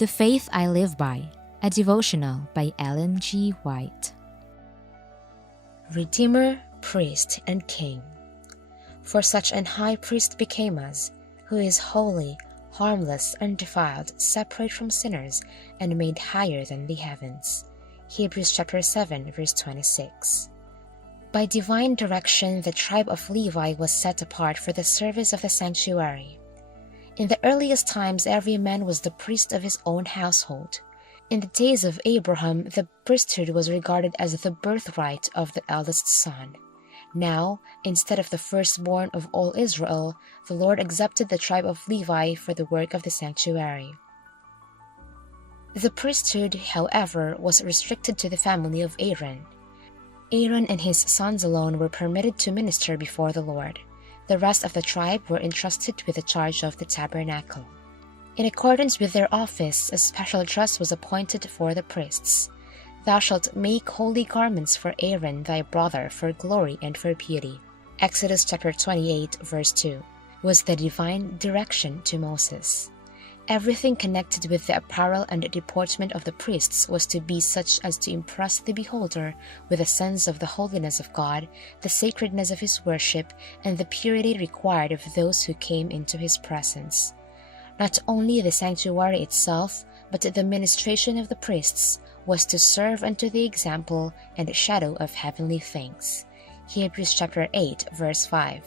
The Faith I Live By, a devotional by Ellen G. White. Redeemer, Priest, and King. For such an high priest became us, who is holy, harmless, undefiled, separate from sinners, and made higher than the heavens. Hebrews chapter 7, verse 26. By divine direction, the tribe of Levi was set apart for the service of the sanctuary. In the earliest times, every man was the priest of his own household. In the days of Abraham, the priesthood was regarded as the birthright of the eldest son. Now, instead of the firstborn of all Israel, the Lord accepted the tribe of Levi for the work of the sanctuary. The priesthood, however, was restricted to the family of Aaron. Aaron and his sons alone were permitted to minister before the Lord. The rest of the tribe were entrusted with the charge of the tabernacle. In accordance with their office, a special trust was appointed for the priests. Thou shalt make holy garments for Aaron thy brother for glory and for beauty. Exodus chapter 28, verse 2, was the divine direction to Moses. Everything connected with the apparel and deportment of the priests was to be such as to impress the beholder with a sense of the holiness of God, the sacredness of his worship, and the purity required of those who came into his presence. Not only the sanctuary itself, but the ministration of the priests was to serve unto the example and shadow of heavenly things. Hebrews chapter 8, verse 5.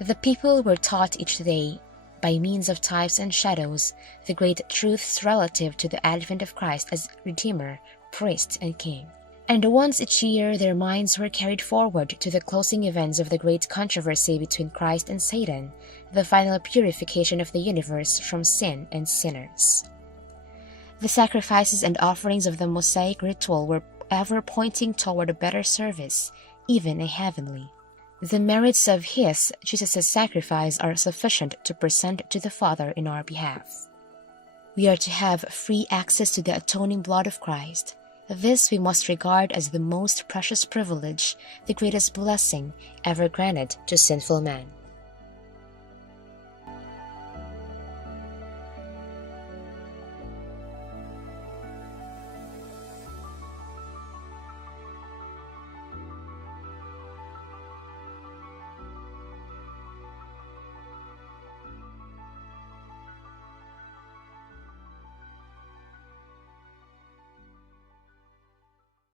The people were taught each day, by means of types and shadows, the great truths relative to the advent of Christ as Redeemer, Priest, and King. And once each year their minds were carried forward to the closing events of the great controversy between Christ and Satan, the final purification of the universe from sin and sinners. The sacrifices and offerings of the Mosaic ritual were ever pointing toward a better service, even a heavenly. The merits of his, Jesus' sacrifice, are sufficient to present to the Father in our behalf. We are to have free access to the atoning blood of Christ. This we must regard as the most precious privilege, the greatest blessing ever granted to sinful man.